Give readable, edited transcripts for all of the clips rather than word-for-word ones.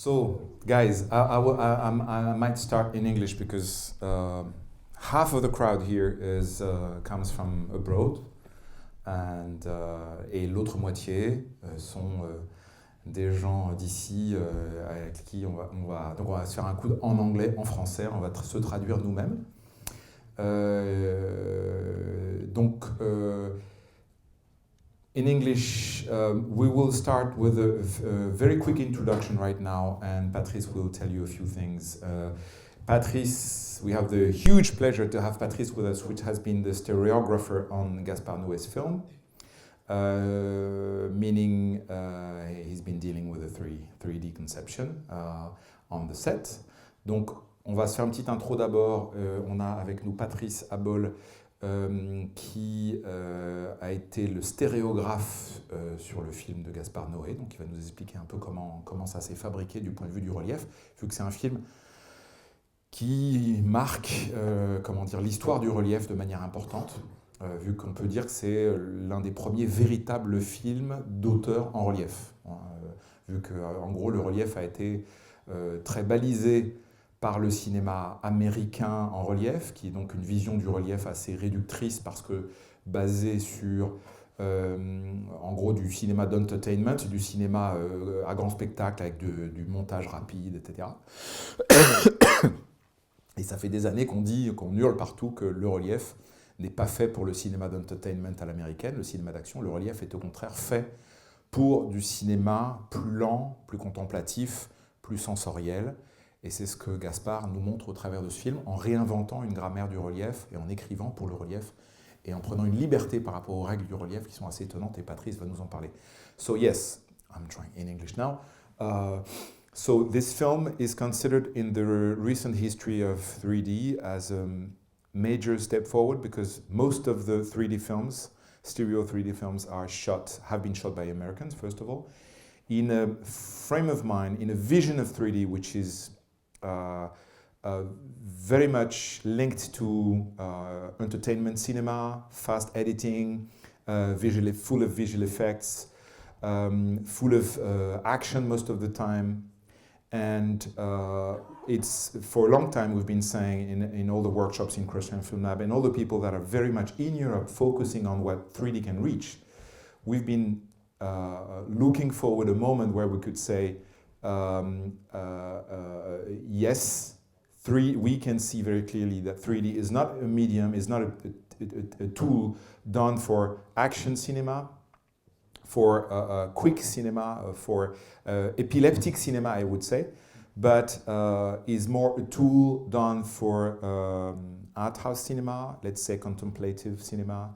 So, guys, I might start in English because half of the crowd here comes from abroad, et l'autre moitié sont des gens d'ici avec qui donc on va se faire un coup en anglais, en français, on va se traduire nous-mêmes. In English, we will start with a very quick introduction right now, and Patrice will tell you a few things. Patrice, we have the huge pleasure to have Patrice with us, which has been the stereographer on Gaspar Noé's film, meaning he's been dealing with a 3D conception on the set. Donc, on va se faire une petite intro d'abord. On a avec nous Patrice Abol, qui a été le stéréographe sur le film de Gaspar Noé. Donc il va nous expliquer un peu comment ça s'est fabriqué du point de vue du relief, vu que c'est un film qui marque l'histoire du relief de manière importante, vu qu'on peut dire que c'est l'un des premiers véritables films d'auteur en relief. Vu qu'en gros le relief a été très balisé par le cinéma américain en relief, qui est donc une vision du relief assez réductrice parce que basée sur, en gros, du cinéma d'entertainment, du cinéma à grand spectacle avec du montage rapide, etc. Et ça fait des années qu'on hurle partout que le relief n'est pas fait pour le cinéma d'entertainment à l'américaine, le cinéma d'action. Le relief est au contraire fait pour du cinéma plus lent, plus contemplatif, plus sensoriel. Et c'est ce que Gaspar nous montre au travers de ce film, en réinventant une grammaire du relief et en écrivant pour le relief et en prenant une liberté par rapport aux règles du relief qui sont assez étonnantes, et Patrice va nous en parler. So yes, I'm trying in English now. So this film is considered in the recent history of 3D as a major step forward because most of the 3D films, stereo 3D films, have been shot by Americans, first of all, in a frame of mind, in a vision of 3D, which is very much linked to entertainment cinema, fast editing, full of visual effects, full of action most of the time. And it's for a long time we've been saying in all the workshops in Crossland Film Lab and all the people that are very much in Europe focusing on what 3D can reach, we've been looking forward a moment where we could say, yes, we can see very clearly that 3D is not a medium, is not a tool done for action cinema, for quick cinema, for epileptic cinema, I would say, but is more a tool done for art house cinema, let's say contemplative cinema,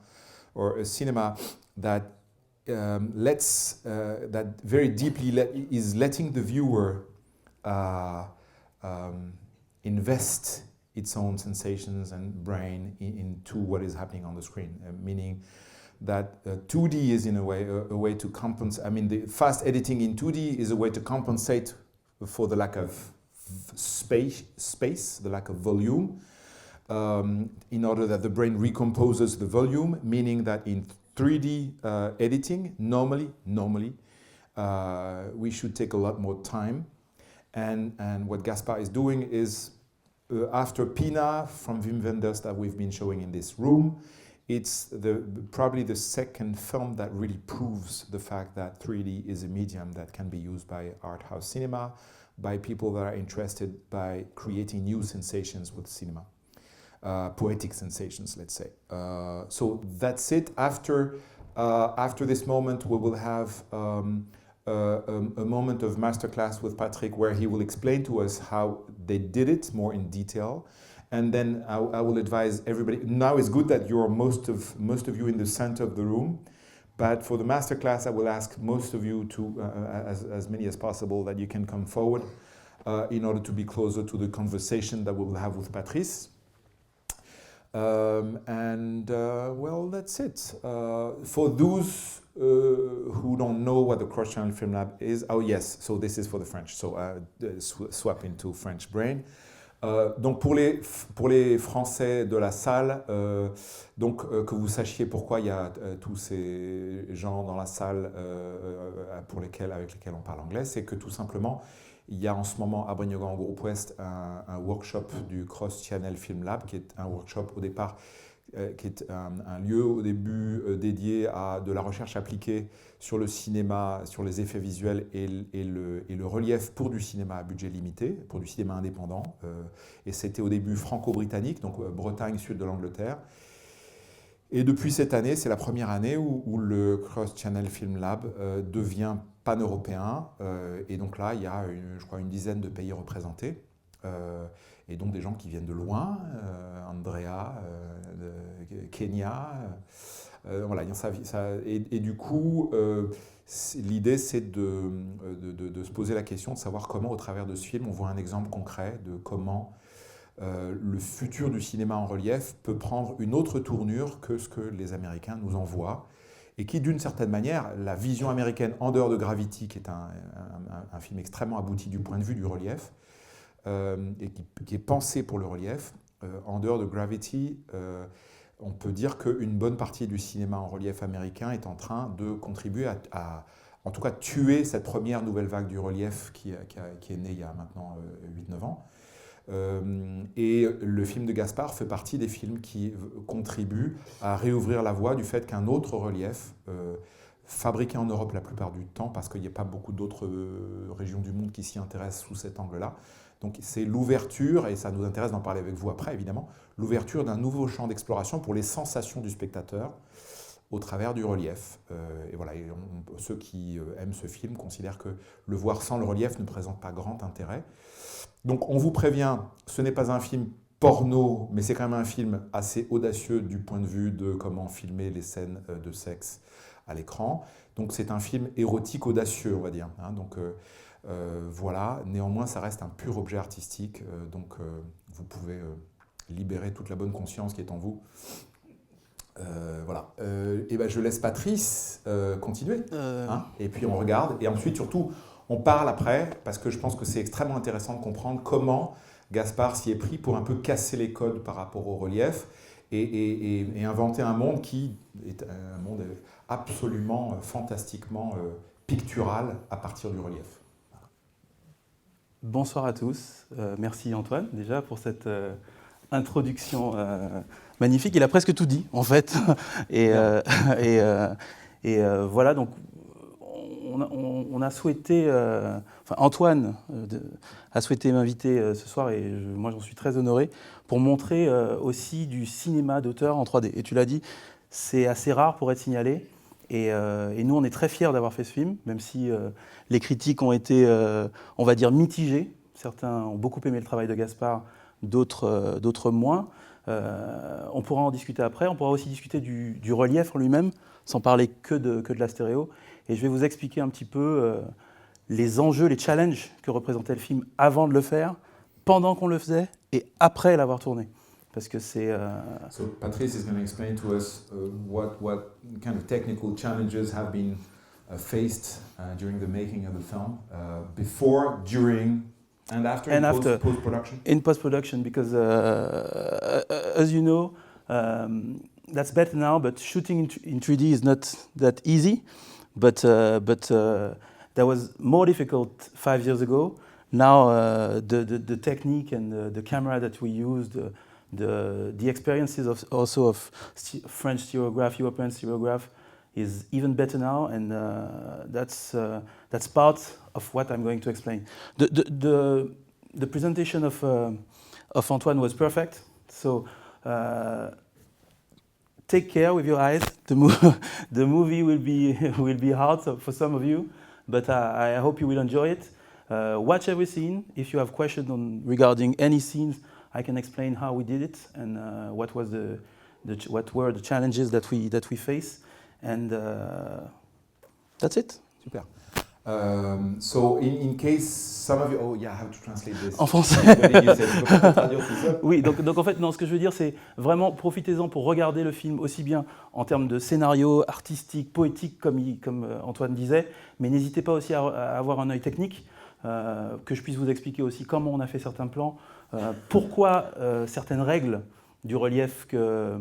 or a cinema that that very deeply is letting the viewer invest its own sensations and brain into what is happening on the screen, meaning that 2D is in a way to compensate. I mean, the fast editing in 2D is a way to compensate for the lack of space, the lack of volume, in order that the brain recomposes the volume, meaning that in 3D editing, normally, we should take a lot more time. And what Gaspar is doing is, after Pina from Wim Wenders that we've been showing in this room, it's probably the second film that really proves the fact that 3D is a medium that can be used by art house cinema, by people that are interested by creating new sensations with cinema. Poetic sensations, let's say. So that's it. After this moment, we will have a moment of masterclass with Patrick where he will explain to us how they did it more in detail. And then I will advise everybody. Now it's good that you're most of you in the center of the room. But for the masterclass, I will ask most of you to, as many as possible, that you can come forward in order to be closer to the conversation that we will have with Patrice. Well, that's it. For those who don't know what the Cross Channel Film Lab is, oh yes, so this is for the French, so swap into French brain. Donc pour les Français de la salle, que vous sachiez pourquoi il y a tous ces gens dans la salle avec lesquels on parle anglais, c'est que tout simplement, il y a en ce moment à Brignogan, au Groupe Ouest, un workshop du Cross Channel Film Lab, qui est un workshop au départ, qui est un lieu au début dédié à de la recherche appliquée sur le cinéma, sur les effets visuels et le relief pour du cinéma à budget limité, pour du cinéma indépendant. Et c'était au début franco-britannique, donc Bretagne, sud de l'Angleterre. Et depuis cette année, c'est la première année où le Cross Channel Film Lab devient pan-européen. Et donc là, il y a, je crois, une dizaine de pays représentés. Et donc des gens qui viennent de loin, Andrea, Kenya. Voilà, et du coup, l'idée, c'est de se poser la question de savoir comment, au travers de ce film, on voit un exemple concret de comment le futur du cinéma en relief peut prendre une autre tournure que ce que les Américains nous envoient, et qui, d'une certaine manière, la vision américaine en dehors de Gravity, qui est un film extrêmement abouti du point de vue du relief, et qui est pensé pour le relief, en dehors de Gravity, on peut dire qu'une bonne partie du cinéma en relief américain est en train de contribuer à en tout cas, tuer cette première nouvelle vague du relief qui est née il y a maintenant 8-9 ans. Et le film de Gaspard fait partie des films qui contribuent à réouvrir la voie du fait qu'un autre relief, fabriqué en Europe la plupart du temps, parce qu'il n'y a pas beaucoup d'autres régions du monde qui s'y intéressent sous cet angle-là. Donc c'est l'ouverture, et ça nous intéresse d'en parler avec vous après évidemment, l'ouverture d'un nouveau champ d'exploration pour les sensations du spectateur au travers du relief. Et voilà, ceux qui aiment ce film considèrent que le voir sans le relief ne présente pas grand intérêt. Donc on vous prévient, ce n'est pas un film porno, mais c'est quand même un film assez audacieux du point de vue de comment filmer les scènes de sexe à l'écran. Donc c'est un film érotique audacieux, on va dire. Donc voilà, néanmoins ça reste un pur objet artistique, donc vous pouvez libérer toute la bonne conscience qui est en vous. Voilà. Et ben je laisse Patrice continuer. Et puis on regarde. Et ensuite, surtout, on parle après, parce que je pense que c'est extrêmement intéressant de comprendre comment Gaspard s'y est pris pour un peu casser les codes par rapport au relief et inventer un monde qui est un monde absolument, fantastiquement pictural à partir du relief. Bonsoir à tous. Merci Antoine déjà pour cette introduction magnifique. Il a presque tout dit en fait. Voilà, donc on a souhaité, Antoine a souhaité m'inviter ce soir et moi j'en suis très honoré pour montrer aussi du cinéma d'auteur en 3D. Et tu l'as dit, c'est assez rare pour être signalé. Et nous, on est très fiers d'avoir fait ce film, même si les critiques ont été, on va dire, mitigées. Certains ont beaucoup aimé le travail de Gaspard, d'autres moins. On pourra en discuter après. On pourra aussi discuter du relief en lui-même, sans parler que de la stéréo. Et je vais vous expliquer un petit peu les enjeux, les challenges que représentait le film avant de le faire, pendant qu'on le faisait et après l'avoir tourné. Parce que c'est... So Patrice is going to explain to us what kind of technical challenges have been faced during the making of the film, before, during, and after, post-production. In post-production, because as you know, that's better now, but shooting in 3D is not that easy. But that was more difficult 5 years ago. Now the technique and the camera that we used, the experiences of French stereograph, European stereograph, is even better now, and that's part of what I'm going to explain. The presentation of Antoine was perfect, so take care with your eyes. The movie will be hard for some of you, but I hope you will enjoy it. Watch every scene. If you have questions regarding any scenes, I can explain how we did it and what were the challenges that we face, and that's it. Super. So in case some of you, oh yeah, I have to translate this. En français. Oui, donc en fait, non, ce que je veux dire, c'est vraiment profitez-en pour regarder le film aussi bien en termes de scénario, artistique, poétique, comme Antoine disait, mais n'hésitez pas aussi à avoir un œil technique, que je puisse vous expliquer aussi comment on a fait certains plans, pourquoi certaines règles du relief que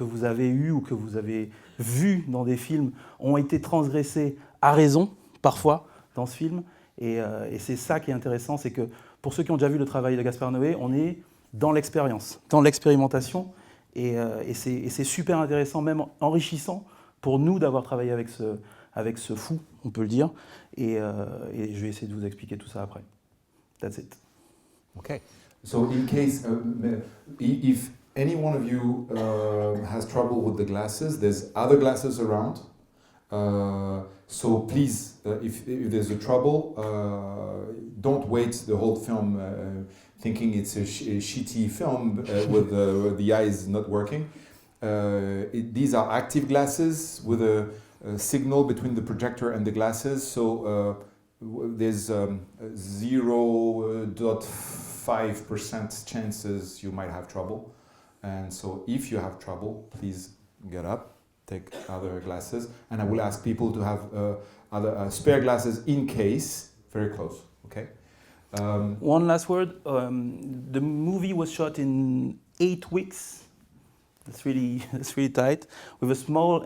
vous avez eues ou que vous avez vues dans des films ont été transgressées à raison, parfois, dans ce film, Et c'est ça qui est intéressant, c'est que pour ceux qui ont déjà vu le travail de Gaspard Noé, on est dans l'expérience, dans l'expérimentation, et c'est super intéressant, même enrichissant pour nous d'avoir travaillé avec ce fou, on peut le dire, et je vais essayer de vous expliquer tout ça après. That's it. Okay. So in case, if any one of you has trouble with the glasses, there's other glasses around. So please, if there's a trouble, don't wait the whole film thinking it's a shitty film with the eyes not working. These are active glasses with a signal between the projector and the glasses. So there's 0.5% chances you might have trouble. And so if you have trouble, please get up, take other glasses, and I will ask people to have other spare glasses in case, very close, okay? One last word, the movie was shot in 8 weeks. It's really tight, with a small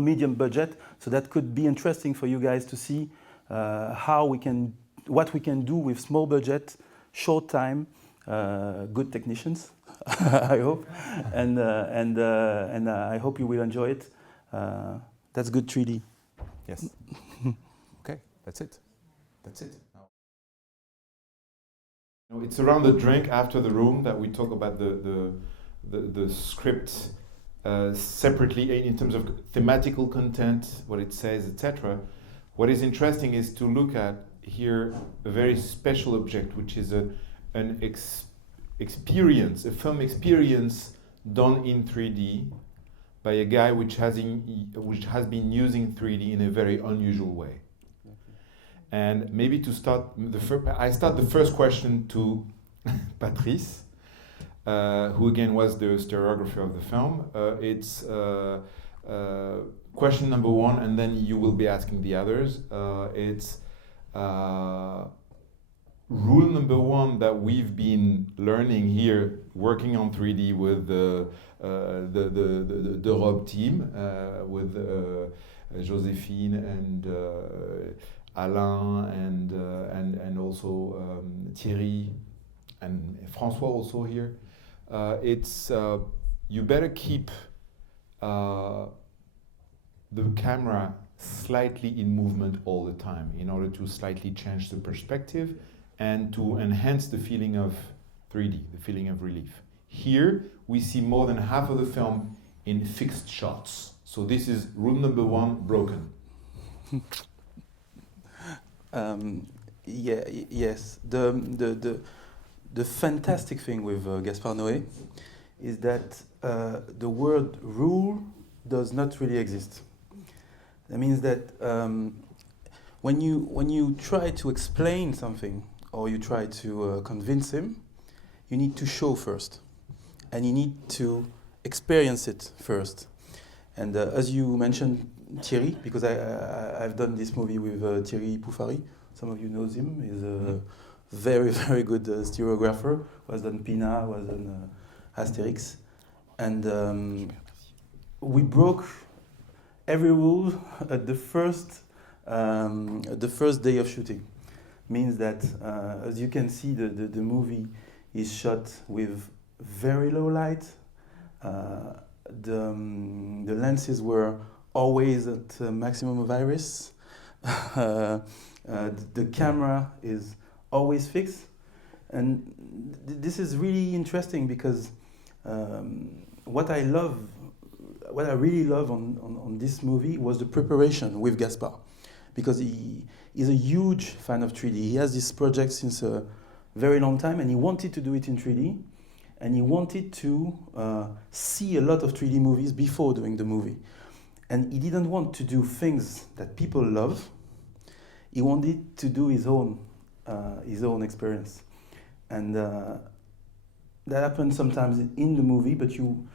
medium budget, so that could be interesting for you guys to see what we can do with small budget, short time, good technicians, I hope, and I hope you will enjoy it. That's good 3D. Yes. Okay, that's it. That's it. Now, it's around the drink after the room that we talk about the script separately in terms of thematical content, what it says, etc. What is interesting is to look at here a very special object, which is an experience, a film experience done in 3D by a guy which has been using 3D in a very unusual way. And maybe to start, I start the first question to Patrice, who again was the stereographer of the film. It's question number one, and then you will be asking the others. It's rule number one that we've been learning here, working on 3D with the Rob team, with Joséphine and Alain and also Thierry and François also here. It's you better keep the camera slightly in movement all the time in order to slightly change the perspective and to enhance the feeling of 3D, the feeling of relief. Here we see more than half of the film in fixed shots. So this is rule number one, broken. Yes. The fantastic thing with Gaspard Noé is that the word rule does not really exist. That means that when you try to explain something or you try to convince him, you need to show first, and you need to experience it first. And as you mentioned, Thierry, because I've done this movie with Thierry Poufari. Some of you know him. He's a very, very good stereographer. Was done Pina, was done Asterix, and we broke every rule at the first day of shooting. Means that, as you can see, the movie is shot with very low light. The lenses were always at maximum of iris. The camera is always fixed, and this is really interesting because what I really love on this movie was the preparation with Gaspard, because he is a huge fan of 3D. He has this project since a very long time, and he wanted to do it in 3D, and he wanted to see a lot of 3D movies before doing the movie. And he didn't want to do things that people love. He wanted to do his own experience, and that happens sometimes in the movie. But you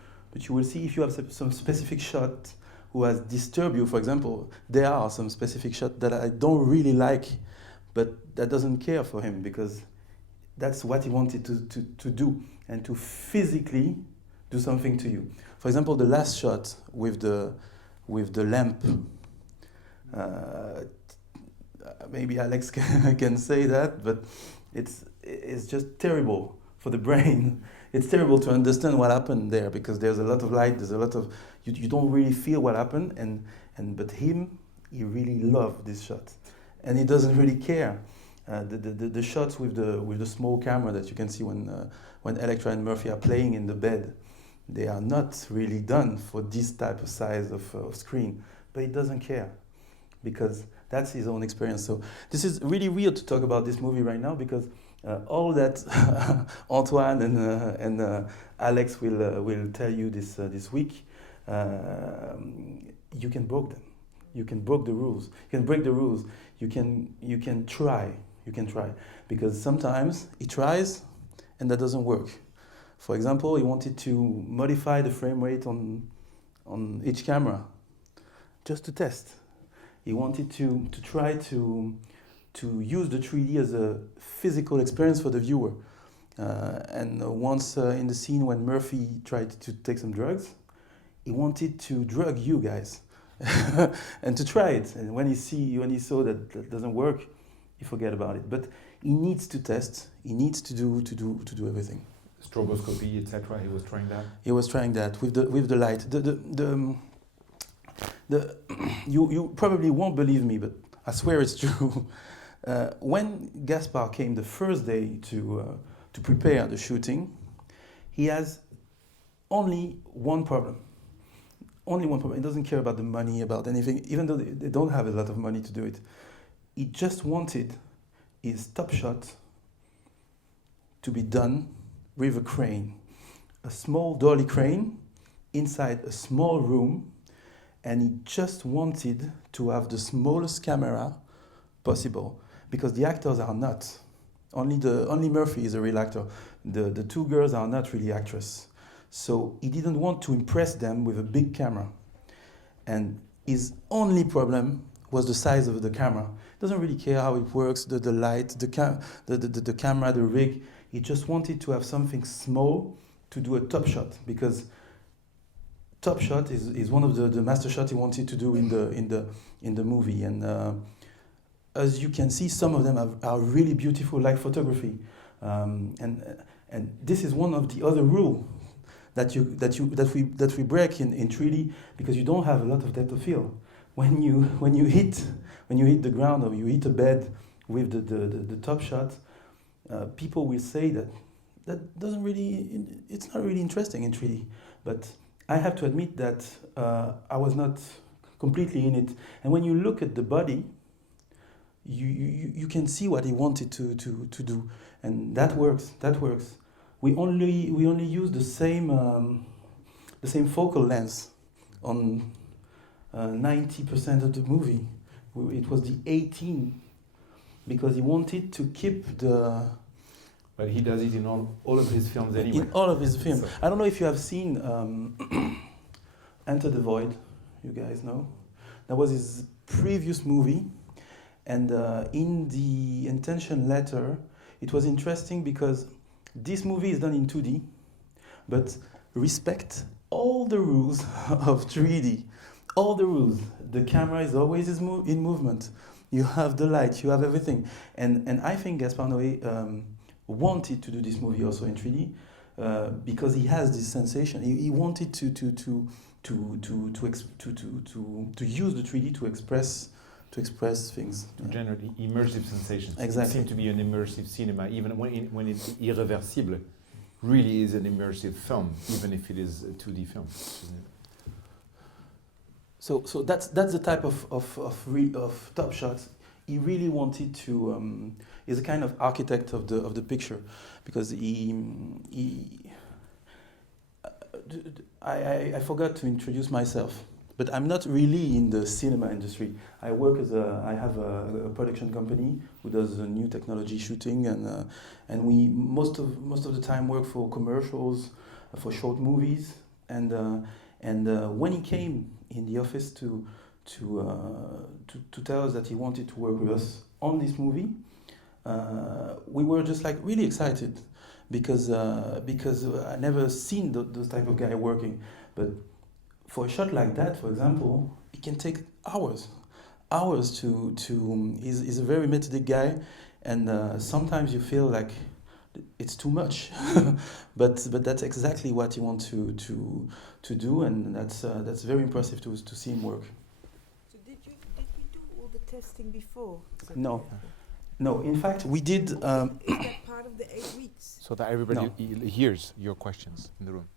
will see if you have some specific shot who has disturbed you. For example, there are some specific shots that I don't really like, but that doesn't care for him because that's what he wanted to do, and to physically do something to you. For example, the last shot with the lamp. maybe Alex can say that, but it's just terrible for the brain. It's terrible to understand what happened there because there's a lot of light. There's a lot of you don't really feel what happened, but he really loved this shot, and he doesn't really care. The shots with the small camera that you can see when Elektra and Murphy are playing in the bed, they are not really done for this type of size of screen, but he doesn't care because that's his own experience. So this is really weird to talk about this movie right now because all that Antoine and Alex will tell you this week, you can break them. You can break the rules. You can break the rules. You can try. You can try because sometimes he tries and that doesn't work. For example, he wanted to modify the frame rate on each camera just to test. He wanted to try to use the 3D as a physical experience for the viewer. And once in the scene when Murphy tried to take some drugs, he wanted to drug you guys and to try it. And when he saw that doesn't work, he forget about it. But he needs to test. He needs to do everything. Stroboscopy, etc. He was trying that. He was trying that with the light. You probably won't believe me, but I swear it's true. When Gaspar came the first day to prepare the shooting, he has only one problem. Only one problem. He doesn't care about the money, about anything, even though they don't have a lot of money to do it. He just wanted his top shot to be done with a crane, a small dolly crane inside a small room, and he just wanted to have the smallest camera possible because the actors are not. Only Murphy is a real actor. The two girls are not really actresses. So he didn't want to impress them with a big camera. And his only problem was the size of the camera. He doesn't really care how it works, the light, the camera, the rig. He just wanted to have something small to do a top shot because top shot is one of the master shots he wanted to do in the movie. And as you can see, some of them are really beautiful, like photography. And this is one of the other rules that we break in 3D because you don't have a lot of depth of field. When you hit the ground or you hit a bed with the top shot, people will say that doesn't really, it's not really interesting in 3D. But I have to admit that I was not completely in it. And when you look at the body, you can see what he wanted to do, and that works. We only use the same focal length on 90% of the movie. It was the 18 because he wanted to keep the. But he does it in all of his films anyway. In all of his films. So. I don't know if you have seen Enter the Void. You guys know that was his previous movie. And in the intention letter, it was interesting because this movie is done in 2D, but respect all the rules of 3D. All the rules. The camera is always in movement. You have the light, you have everything. And I think Gaspar Noé wanted to do this movie also in 3D because he has this sensation. He wanted to use the 3D to express things. Generally, immersive sensations. Exactly. It seems to be an immersive cinema, even when it's Irreversible, really is an immersive film, even if it is a 2D film. So that's the type of top shots he really wanted to. He's a kind of architect of the picture because I forgot to introduce myself. But I'm not really in the cinema industry. I have a production company who does new technology shooting, and we most of the time work for commercials, for short movies. And when he came in the office to tell us that he wanted to work with us on this movie, we were just like really excited because I never seen those type of guy working, but. For a shot like that, for example, it can take hours hours to he's a very methodic guy, and sometimes you feel like it's too much, but that's exactly what you want to do, and that's very impressive to see him work. So did you do all the testing before? No. No, in fact, we did. Is that part of the 8 weeks? So that everybody No. hears your questions in the room.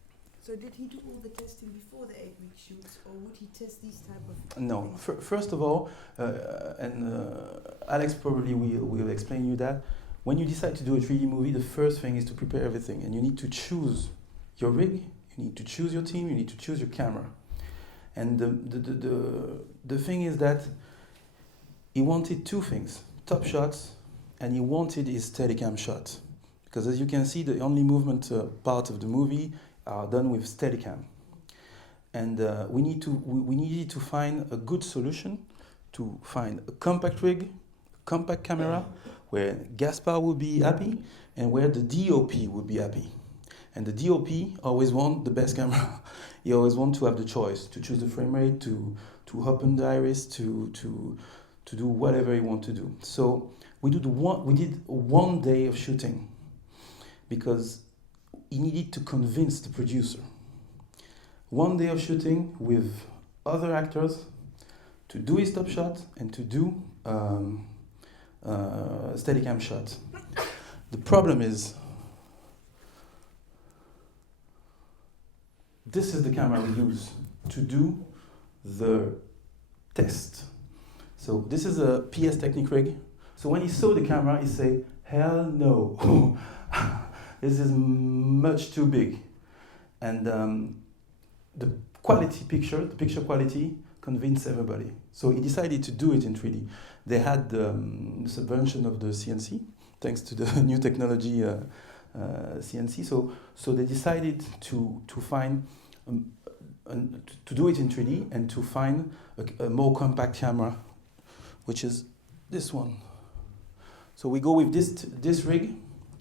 So did he do all the testing before the 8-week shoots, or would he test these type of No. things? First of all, and Alex probably will explain you that when you decide to do a 3D movie, the first thing is to prepare everything, and you need to choose your rig, you need to choose your team, you need to choose your camera, and the thing is that he wanted two things: top shots, and he wanted his Steadicam shot, because as you can see, the only movement part of the movie are done with Steadicam. And we needed to find a good solution to find a compact rig, compact camera, where Gaspar would be happy and where the DOP would be happy. And the DOP always want the best camera. He always want to have the choice to choose the frame rate, to open the iris, to do whatever he want to do. So we did 1 day of shooting because he needed to convince the producer. 1 day of shooting with other actors to do his top shot and to do Steadicam shot. The problem is, this is the camera we use to do the test. So this is a PS Technic rig. So when he saw the camera, he said, "Hell no, this is much too big." And the picture quality convinced everybody. So he decided to do it in 3D. They had the subvention of the CNC, thanks to the new technology CNC. So they decided to find to do it in 3D and to find a more compact camera, which is this one. So we go with this rig,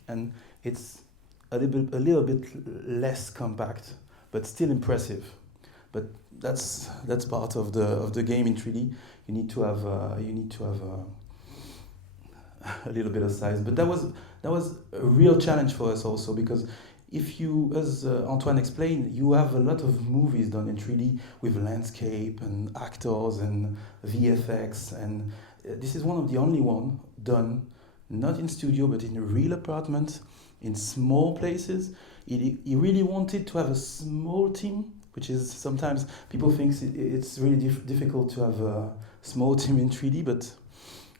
and it's a little bit less compact, but still impressive. But that's part of the game in 3D. You need to have a little bit of size. But that was a real challenge for us also, because if you, as Antoine explained, you have a lot of movies done in 3D with landscape and actors and VFX, and this is one of the only one done not in studio but in a real apartment in small places. He really wanted to have a small team, which is sometimes people think it's really difficult to have a small team in 3D,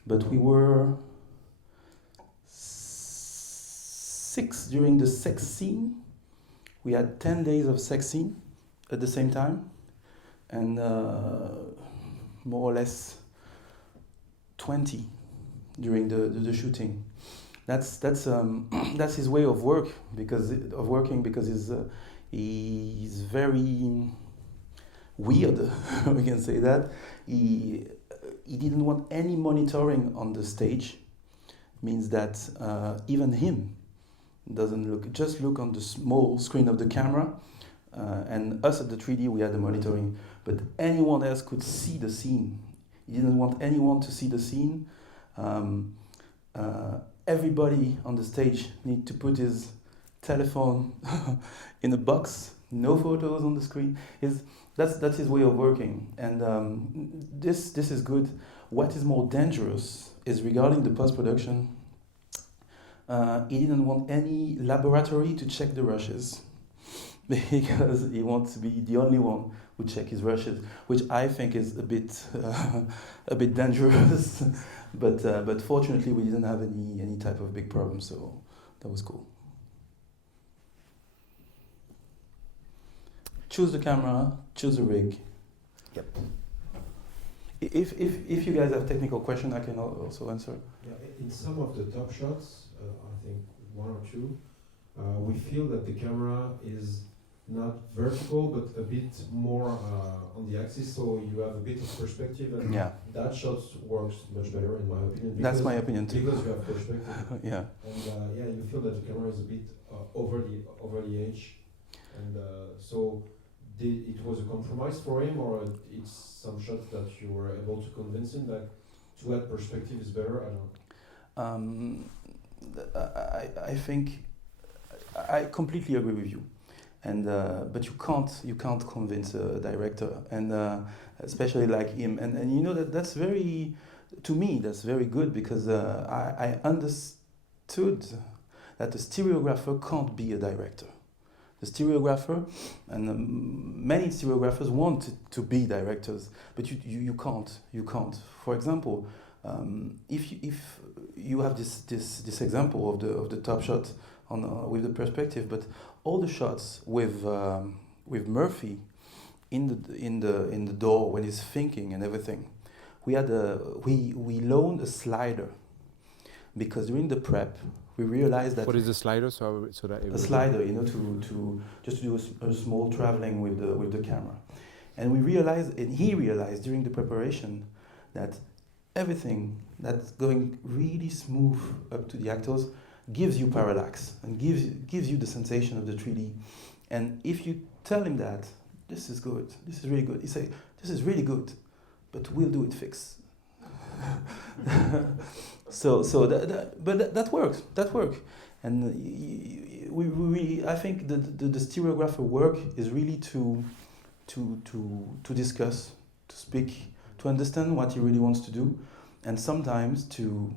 but we were 6 during the sex scene. We had 10 days of sex scene at the same time, and more or less 20 during the shooting. That's his way of working because he's very weird. We can say that. He didn't want any monitoring on the stage. Means that even him doesn't look on the small screen of the camera, and us at the 3D we had the monitoring, but anyone else could see the scene. He didn't want anyone to see the scene. Everybody on the stage need to put his telephone in a box. No photos on the screen. That's his way of working, and this is good. What is more dangerous is regarding the post-production. He didn't want any laboratory to check the rushes because he wants to be the only one who check his rushes, which I think is a bit dangerous. But fortunately, we didn't have any type of big problem, so that was cool. Choose the camera, choose the rig. Yep. If you guys have technical question, I can also answer. Yeah, in some of the top shots, I think 1 or 2, we feel that the camera is not vertical, but a bit more on the axis, so you have a bit of perspective, and Yeah, that shot works much better, in my opinion. that's my opinion too. Because you have perspective, Yeah. and you feel that the camera is a bit over the edge, and so it was a compromise for him, or it's some shots that you were able to convince him that to add perspective is better? I don't know. I think I completely agree with you, and but you can't convince a director, and especially like him, and you know that's very, to me that's very good, because I understood that the stereographer can't be a director. The stereographer, and many stereographers want to be directors, but you can't. For example, if you have this example of the top shot on with the perspective, but all the shots with Murphy in the door when he's thinking and everything, we loaned a slider, because during the prep we realized that What is the slider? So that a slider, you know, to just to do a small traveling with the camera, and he realized during the preparation that everything that's going really smooth up to the actors gives you parallax and gives you the sensation of the 3D. And if you tell him that this is good, this is really good, he say this is really good, but we'll do it fixed. so that works. And I think the stereographer work is really to discuss, to speak, to understand what he really wants to do, and sometimes to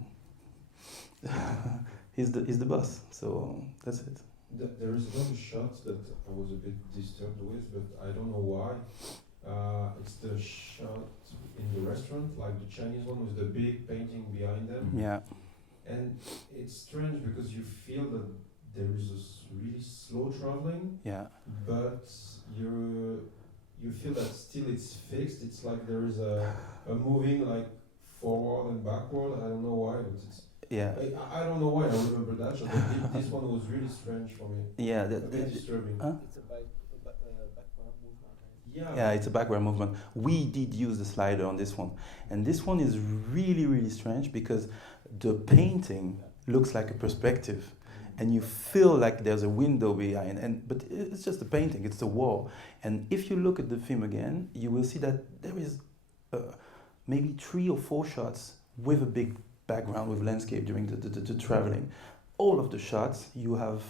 he's the boss. So that's it. There is another shot that I was a bit disturbed with, but I don't know why. It's the shot in the restaurant, like the Chinese one with the big painting behind them. Yeah. And it's strange because you feel that there is really slow traveling. Yeah. But you feel that still it's fixed. It's like there is a moving like forward and backward. I don't know why, but it's. Yeah. I don't know why I remember that shot, but this one was really strange for me. Yeah. A bit disturbing. Huh? It's a background movement. Yeah, it's a backward movement. We did use the slider on this one, and this one is really, really strange because the painting looks like a perspective, and you feel like there's a window behind. But it's just a painting; it's the wall. And if you look at the film again, you will see that there is maybe 3 or 4 shots with a big background with landscape during the traveling. All of the shots you have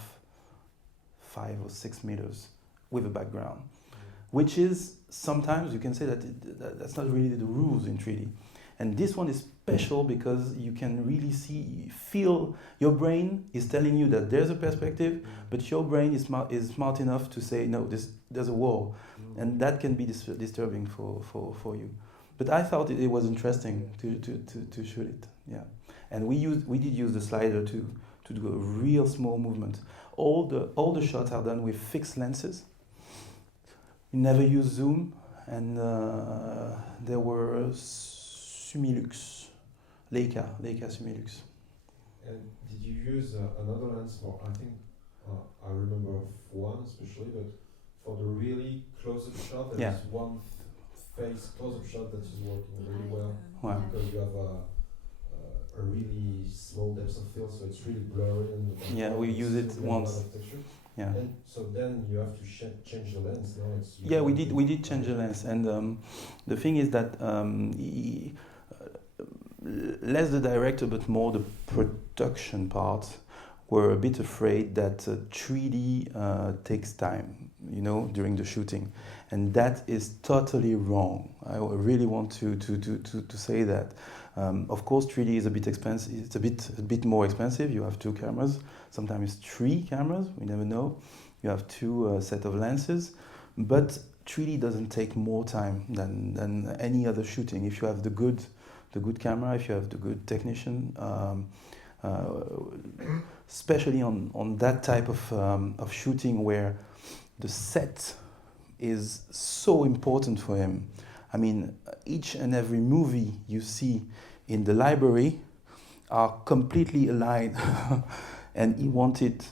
5 or 6 meters with a background, which is sometimes you can say that's not really the rules in 3D. And this one is special because you can really feel your brain is telling you that there's a perspective, but your brain is smart enough to say no, there's a wall, and that can be disturbing for you. But I thought it was interesting to shoot it, yeah. And we did use the slider to do a real small movement. All the shots are done with fixed lenses. We never use zoom, and there were Sumilux, Leica Sumilux. And did you use another lens for? I think I remember of one especially, but for the really close-up shot, there is one face close-up shot that is working really well. Wow. Because you have a really small depth of field, so it's really blurry. And we use it once. Yeah. And so then you have to change the lens. No, yeah, we did change the lens, and the thing is that less the director but more the production part were a bit afraid that 3D takes time, you know, during the shooting, and that is totally wrong. I really want to say that. Of course, 3D is a bit expensive. It's a bit more expensive. You have 2 cameras, sometimes 3 cameras. We never know. You have 2 set of lenses, but 3D doesn't take more time than any other shooting. If you have the good camera, if you have the good technician, especially on that type of shooting where the set is so important for him. I mean, each and every movie you see in the library are completely aligned, and he wanted.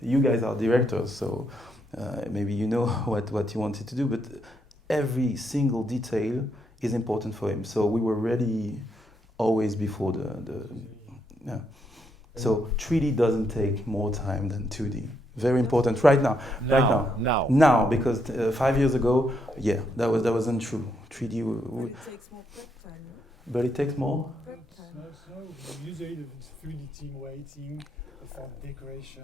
You guys are directors, so maybe you know what he wanted to do, but every single detail is important for him. So we were ready always before the. So 3D doesn't take more time than 2D. Very important right now. Right now. Now. Now, because 5 years ago, yeah, that wasn't true. 3D, But it takes more prep time, no? but it takes more. Prep time. Usually the 3D team waiting for decoration,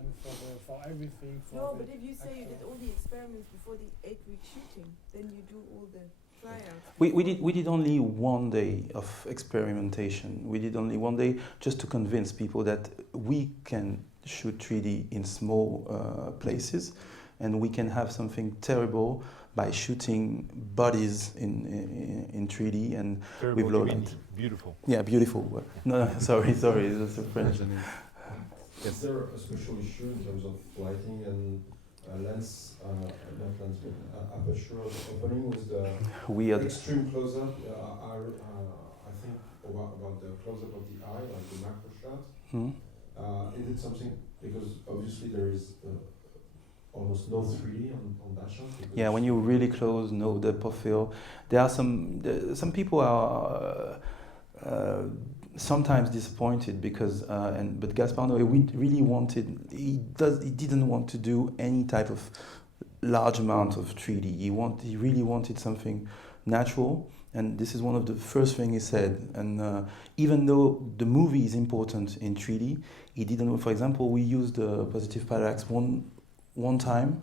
for everything. No, but if you say you did all the experiments before the 8-week shooting, then you do all the tryouts. We did only 1 day of experimentation. We did only 1 day just to convince people that we can shoot 3D in small places, and we can have something terrible by shooting bodies in 3D and with low light. Beautiful. Yeah, beautiful. No, sorry, that's a French. Is there a special issue in terms of lighting and lens, not lens, but aperture opening with the We are extreme close-up? I think about the close-up of the eye, like the macro shot. Hmm? Is it something, because obviously there is almost no 3D on that shot? Yeah, when you're really close, no depth of field. There are some people are sometimes disappointed because but Gaspar Noé really wanted, he didn't want to do any type of large amount of 3D. He really wanted something natural, and this is one of the first things he said. And even though the movie is important in 3D, he didn't. For example, we used positive parallax one time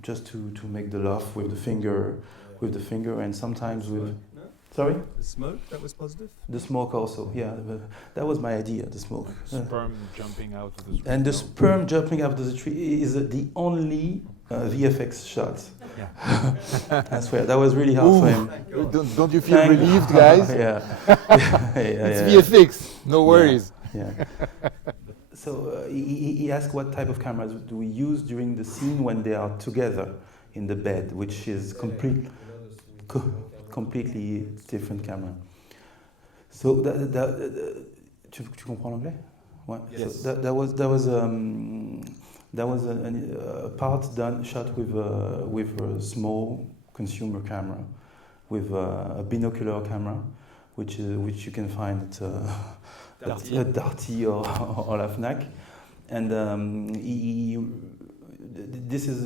just to make the laugh with the finger, and sometimes with. No? Sorry? The smoke, that was positive? The smoke also, yeah. That was my idea, the smoke. Sperm jumping out of the tree. And the sperm jumping out of the tree is the only VFX shot. Yeah. I swear, that was really hard for him. Don't you feel Thank- relieved, guys? Yeah. It's VFX, no worries. Yeah. So he asked what type of cameras do we use during the scene when they are together in the bed, which is completely different camera. So tu comprends l'anglais? Ouais. Yes. So that was a part shot with a small consumer camera, with a binocular camera, which you can find at Darty or La Fnac, and this is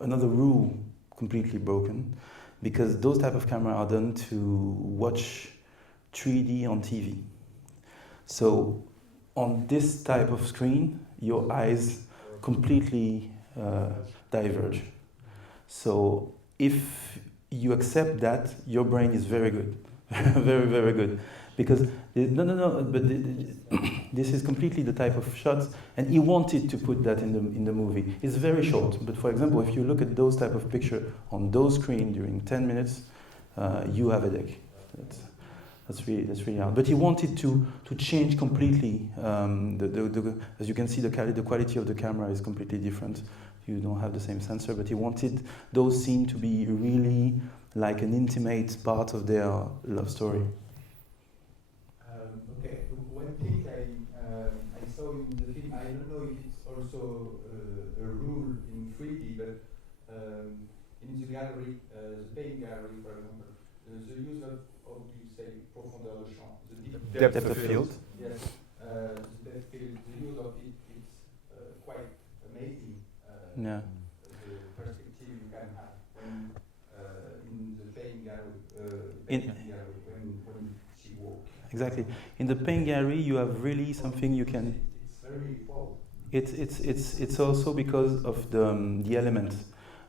another rule completely broken, because those type of cameras are done to watch 3D on TV. So on this type of screen, your eyes completely diverge. So if you accept that, your brain is very good, very, very good. Because, but this is completely the type of shots, and he wanted to put that in the movie. It's very short, but for example, if you look at those type of picture on those screen during 10 minutes, you have a headache. That's really hard. But he wanted to change completely. As you can see, the quality of the camera is completely different. You don't have the same sensor, but he wanted those scenes to be really like an intimate part of their love story. Okay, one thing I saw in the film, I don't know if it's also a rule in 3D, but in the gallery, the paint gallery, for example, the use of you say, profondeur de champ, the Depth of field. Yes, the depth field, the use of it is quite amazing. Yeah. The perspective you can have when in the paint gallery, In- when she walks. Exactly. In the paint gallery, you have really something you can. It's very bold. It's also because of the elements.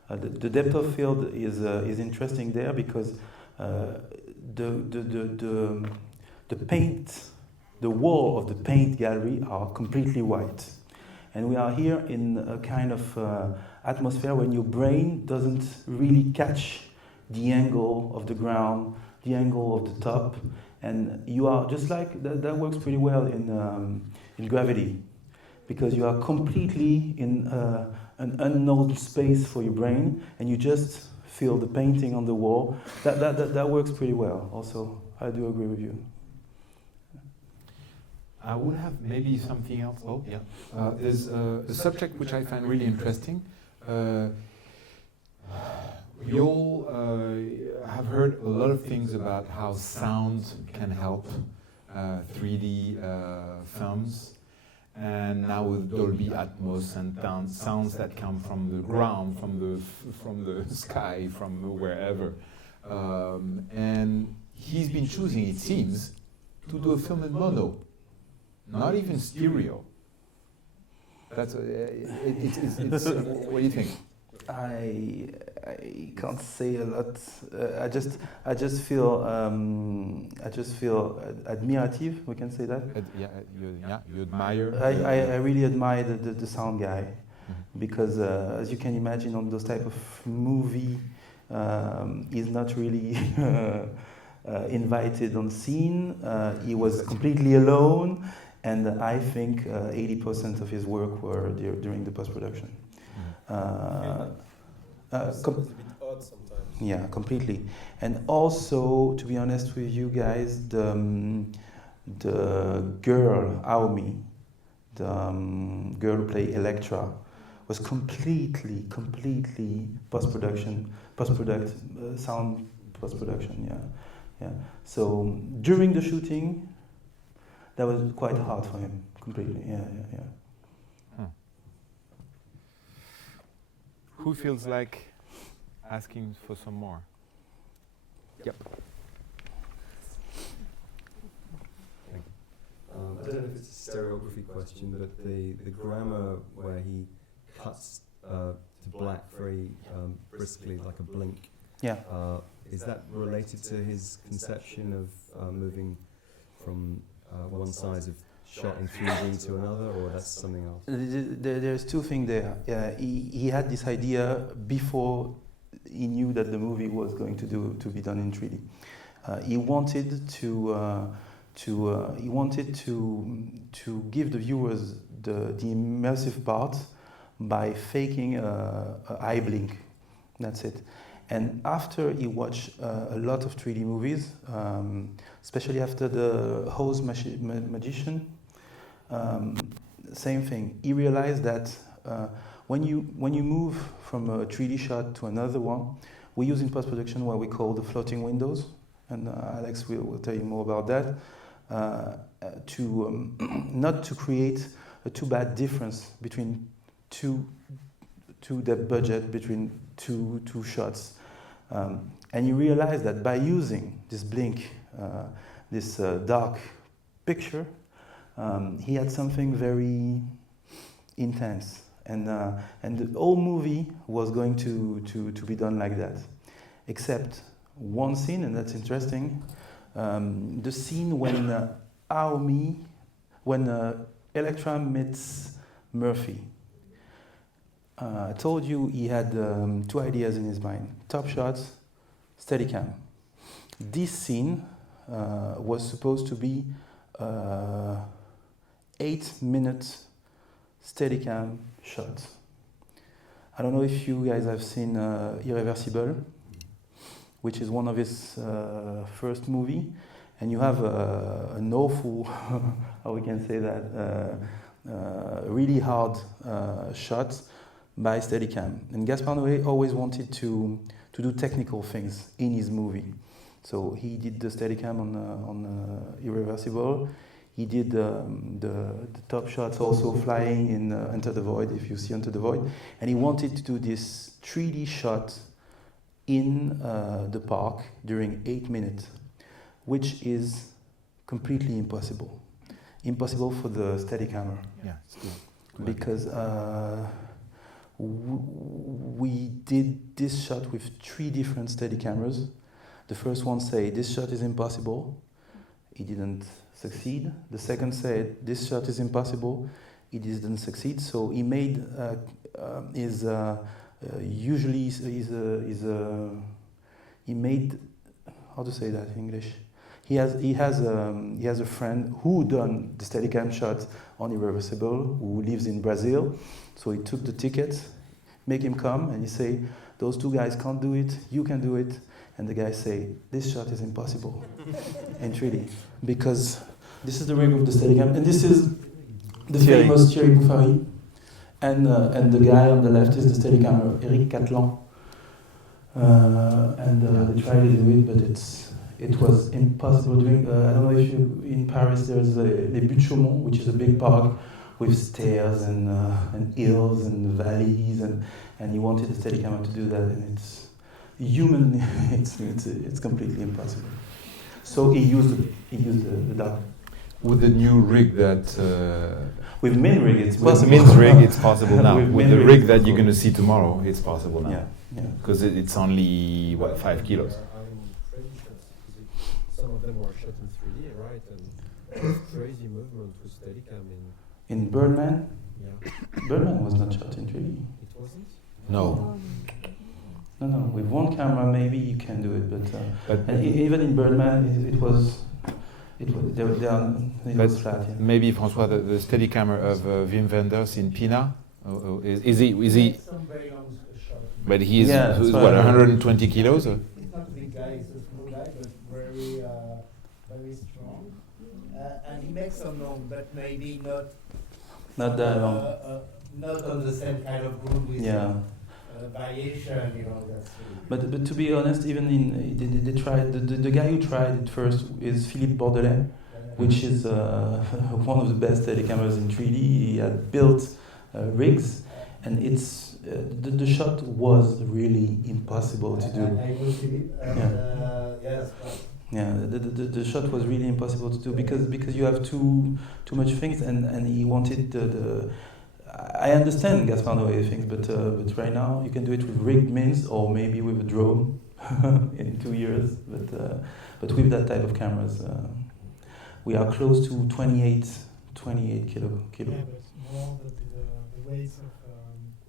The depth of field is interesting there because the paint, the wall of the paint gallery are completely white, and we are here in a kind of atmosphere when your brain doesn't really catch the angle of the ground, the angle of the top, and you are just like that works pretty well in gravity, because you are completely in an unknown space for your brain, and you just feel the painting on the wall. That works pretty well. Also, I do agree with you. I would have maybe something else. Oh, yeah. There's a subject which I find really interesting. We all have heard a lot of things about how sound can help 3D films. and now with Dolby Atmos and sounds that come from the ground, from the sky, from wherever. And he's been choosing, it seems, to do a film in mono, not even stereo. That's it's what do you think? I can't say a lot. I just feel admirative. We can say that. You admire. I really admire the sound guy, because as you can imagine, on those type of movie, he's not really invited on scene. He was completely alone, and I think 80% of his work were during the post-production. It's a bit odd sometimes. Yeah, completely. And also, to be honest with you guys, the girl, Aomi, the girl who played Electra, was completely sound post-production, yeah. So during the shooting, that was quite hard for him, completely, yeah. Who feels like asking for some more? Yep. I don't know if it's a stereography question, but the grammar where he cuts to black very briskly, like a blink. Yeah. Is that related to his conception of moving from one size of shot in 3D to another, or that's something else? There's two things there. He had this idea before he knew that the movie was going to be done in 3D. He wanted to give the viewers the immersive part by faking a eye blink. That's it. And after he watched a lot of 3D movies, especially after the Oz Magician, same thing. He realized that when you move from a 3D shot to another one, we use in post-production what we call the floating windows, and Alex will tell you more about that, not to create a too bad difference between the budget between two shots. And you realize that by using this blink, this dark picture, he had something very intense, and the whole movie was going to be done like that, except one scene, and that's interesting. The scene when Electra meets Murphy. I told you he had two ideas in his mind: top shots, Steadicam. This scene was supposed to be 8-minute Steadicam shot. I don't know if you guys have seen Irreversible, which is one of his first movie, and you have an awful, how we can say that, really hard shot by Steadicam. And Gaspar Noé always wanted to do technical things in his movie. So he did the Steadicam on Irreversible. He did the top shots also flying in Enter the Void, if you see Enter the Void. And he wanted to do this 3D shot in the park during 8 minutes, which is completely impossible. Impossible for the Steadicam. Yeah, still. Because we did this shot with 3 different Steadicameras. The first one said, this shot is impossible. He didn't succeed. The second said, this shot is impossible. He didn't succeed. So he made he made, how to say that in English? He has a friend who done the Steadicam shot on Irreversible, who lives in Brazil. So he took the ticket, make him come, and he say, those two guys can't do it, you can do it. And the guys say, this shot is impossible in 3D, because this is the rig of the Steadicam, and this is the famous Thierry Bouffary, and the guy on the left is the Steadicam, Eric Catlan. They tried to do it, but it was impossible doing. I don't know if you, in Paris there's Les Buttes Chaumont, which is a big park with stairs and hills and valleys, and he wanted a Steadicam to do that, and it's human. It's completely impossible. So he used the dark. With the new rig that With min rig, it's with possible. Min's rig, it's possible now. With With min the rig, rig it's that you're possible. going to see tomorrow, it's possible now. Yeah. Because it's only, what, 5 kilos? I'm pretty sure because some of them were shot in 3D, right? And crazy movement with Steadicam In Birdman, yeah. Birdman was not shot in 3D. It wasn't? No. No. With one camera, maybe you can do it, but But and even in Birdman, it was it was flat. Yeah. maybe, François, the Steadicam of Wim Wenders in Pina, is he Some very long shot. but he's Yeah, that's what, right. 120 kilos? Or? He's not a big guy, he's a small guy, but very, very strong. And he makes some long, but maybe Not that long. not on the same kind of groove with Yeah. variation, you know. That's But to be honest, even in they tried the guy who tried it first is Philippe Bordelais, which is one of the best Steadicammers in 3D. He had built rigs, and it's the shot was really impossible to do. I will see it. Yes. Yeah, the shot was really impossible to do because you have too much things, and he wanted the I understand Gaspar Noé things, but right now you can do it with rigged mins or maybe with a drone in 2 years. But with that type of cameras, we are close to 28 kilo. Yeah, but more the weight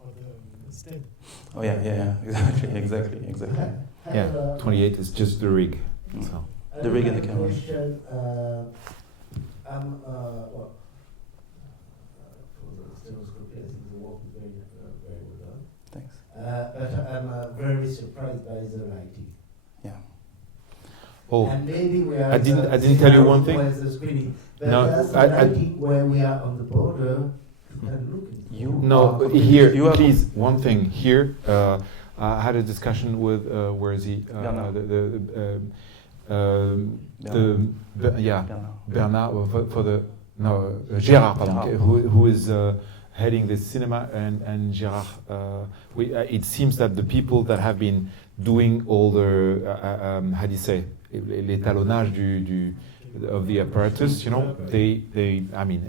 of the stem. Oh yeah, exactly. Yeah, 28 is just the rig. So. The rig and the camera. Question, well, for the stereoscopy, I think the work is very well done. Thanks. But I'm very surprised by the lighting. Yeah. Oh, And maybe we are. I didn't tell you one thing. Where's the screening? But No, that's the lighting where we are on the border. You can look into it. no, here, please, one thing. Here, I had a discussion with, where is he? Bernard, for the, no, Gérard, pardon, Gérard. who is heading this cinema, and Gérard, it seems that the people that have been doing all the, how do you say, l'étalonnage of the apparatus, you know, I mean,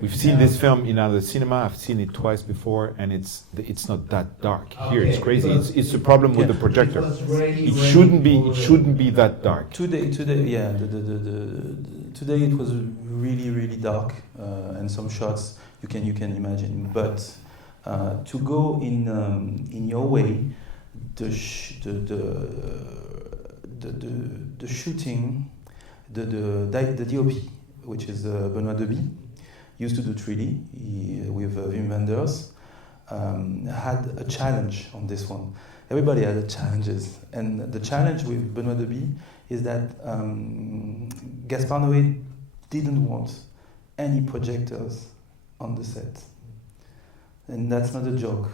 we've seen this film in other cinema. I've seen it twice before, and it's not that dark. Here, it's crazy. It's a problem with the projector. It shouldn't be that dark. Today, yeah, today it was really dark, and some shots you can imagine. But to go in your way, the shooting, the DOP, which is Benoît Deby, used to do 3D with Wim Wenders, had a challenge on this one. Everybody had challenges, and the challenge with Benoît Deby is that Gaspar Noé didn't want any projectors on the set, and that's not a joke.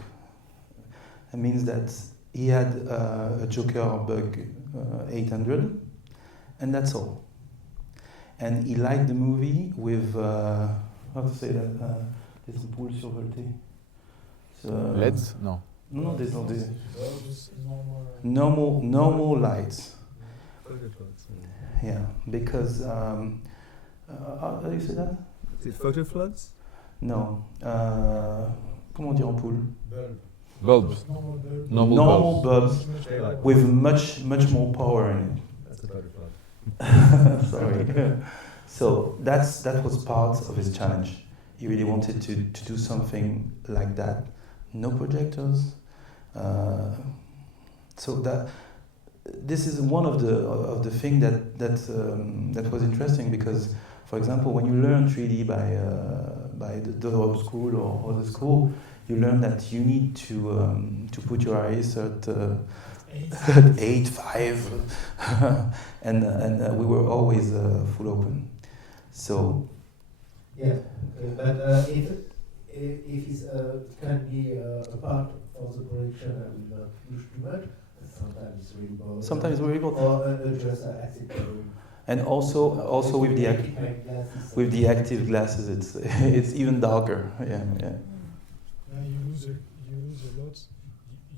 It means that he had a Joker Bug 800, and that's all. And he liked the movie with how to say that? Des ampoules survoltées. LEDs? No. No, there's no. Just normal. Normal lights. Photo floods. Yeah, because how do you say that? Is it photo floods? No. Comment dire ampoule? Bulbs. Normal bulb. Normal bulbs Daylight. with much more power in That's a photo flood. it. Sorry. So that was part of his challenge. He really wanted to do something like that. No projectors. So that this is one of the thing that was interesting, because, for example, when you learn 3D by the Europe school or other school, you learn that you need to put your eyes at 8, 5, and we were always full open. So Yeah, but if it can be a part of the production, I will not push too much. Sometimes it's really boring. sometimes we're able. Or just acceptable. And also with the active glasses, it's even darker. Yeah.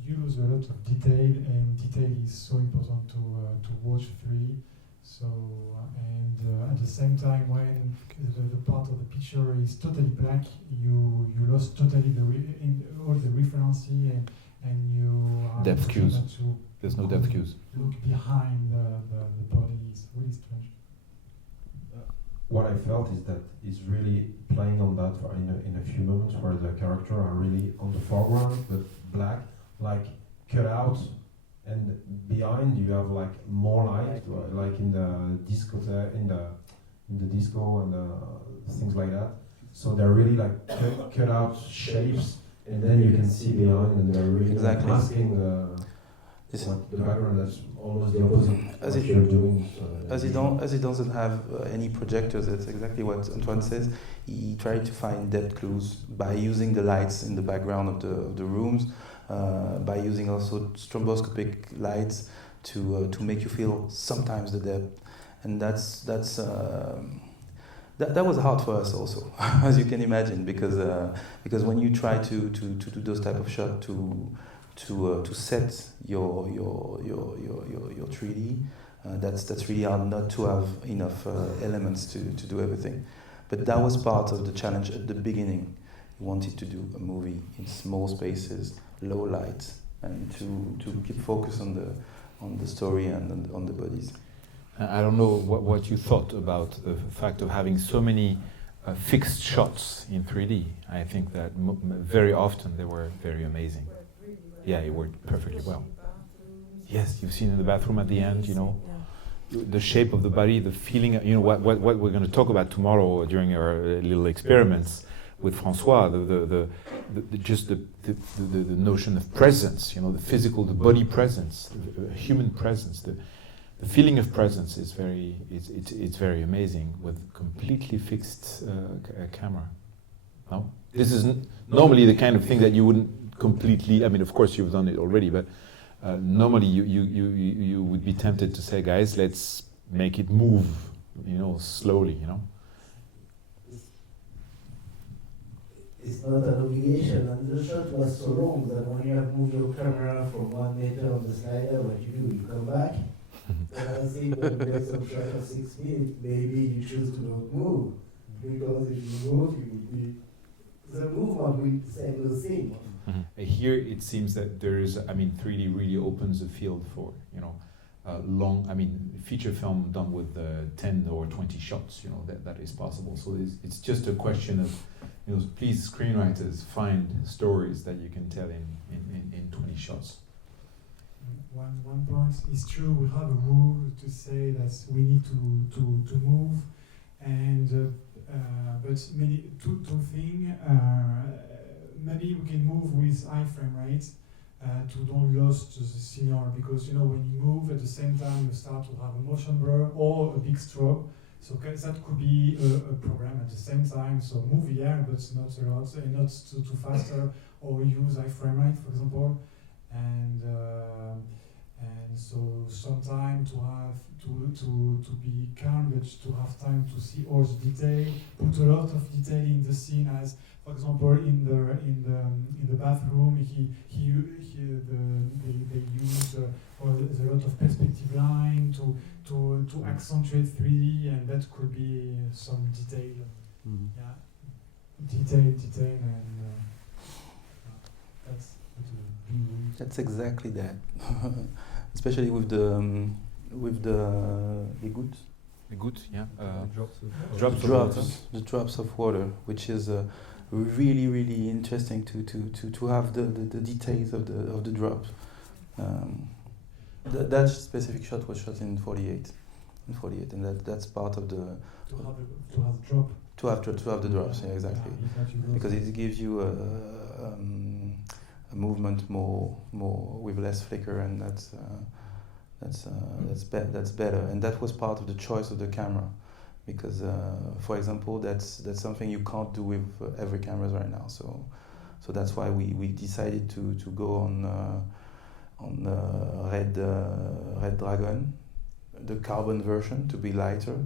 You lose a lot of detail, and detail is so important to watch 3D. So at the same time, when the part of the picture is totally black, you lost totally all the referencing and you depth cues. There's no depth cues. Look behind the body. It's really strange. What I felt is that he's really playing on that in a few moments where the characters are really on the foreground but black, like cut out, and behind you have like more light, like in the disco, in the disco and things like that. So they're really like cut out shapes, and then you can see behind, and they're really masking the background. That's almost the opposite. As it doesn't have any projectors, that's exactly what Antoine says. He tried to find depth clues by using the lights in the background of the rooms, by using also stroboscopic lights to make you feel sometimes the depth, and that was hard for us also, as you can imagine, because when you try to do those type of shots to set your 3D, that's really hard not to have enough elements to do everything. But that was part of the challenge at the beginning. We wanted to do a movie in small spaces, low light, and to keep focus on the story and on the bodies. I don't know what you thought about the fact of having so many fixed shots in 3D. I think that very often they were very amazing. Yeah, it worked perfectly well. Yes, you've seen in the bathroom at the end, the shape of the body, the feeling, what we're going to talk about tomorrow during our little experiments with Francois, the notion of presence, the physical, the body presence, the human presence, the feeling of presence is it's very amazing with completely fixed camera. No, this is normally the kind of thing that you wouldn't completely. I mean, of course, you've done it already, but normally you would be tempted to say, guys, let's make it move, slowly, It's not an obligation, and the shot was so long that when you have moved your camera from 1 meter on the slider, what you come back. And I think when you get some shot of 6 minutes, maybe you choose to not move, because if you move, the movement will say the same. Here it seems that there is, 3D really opens the field for, feature film done with 10 or 20 shots, that is possible. So it's just a question of, please screenwriters find stories that you can tell in 20 shots. One point is true. We have a rule to say that we need to move, and but maybe two things. Maybe we can move with iframe rate to don't lose the scenario, because when you move at the same time you start to have a motion blur or a big strobe. So that could be a program at the same time. So move here, but not a lot, and not too faster, or use iframe rate, for example, and so sometime to have to be calm, but to have time to see all the detail. Put a lot of detail in the scene, as for example in the bathroom. They use a lot of perspective line to accentuate 3D, and that could be some detail. Detail, and that's exactly that. Especially with the gouttes. The gouttes, yeah. The drops of water, which is really, really interesting to have the details of the drops. That specific shot was shot in 48, and that's part of the to have drop. To have the drops, yeah, exactly, because it gives you a movement more with less flicker, and that's better. And that was part of the choice of the camera, because for example, that's something you can't do with every camera right now. So that's why we decided to go on Red Dragon, the carbon version to be lighter,